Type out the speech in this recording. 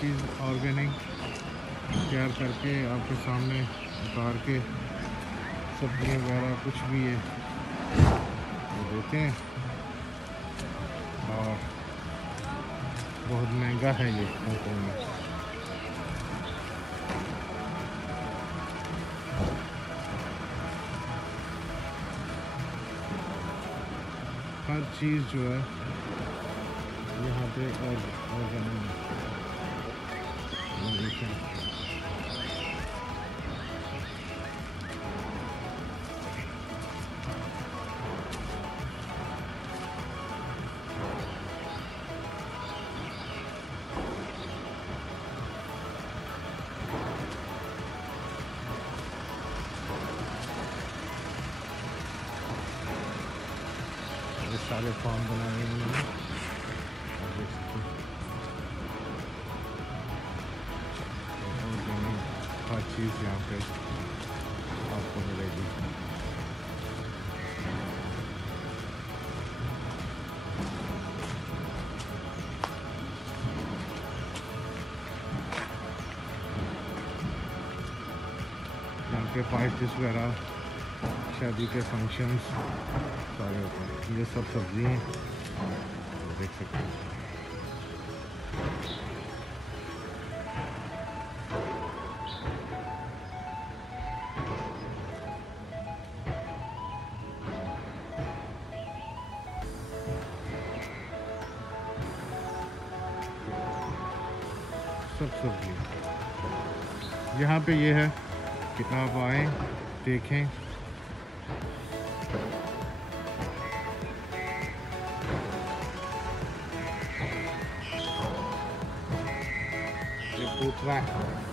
चीज़ organic तैयार करके आपके सामने उतार के सब्जियाँ वगैरह कुछ भी ये देते हैं। और बहुत महंगा है ये हांगकांग में। हर चीज़ जो है यहाँ पे ऑर्गेनिक सारे फार्म बनाए हुए हैं। आप देख सकते हैं हर चीज़ यहाँ पे आपको मिलेगी। यहाँ पे पार्टीज वगैरह, शादी के फंक्शंस सारे होते हैं। ये सब सब्जी हैं, देख सकते हैं। सब सब्जी यहाँ पे ये है कि आप आएँ, देखें। ये पूतला है।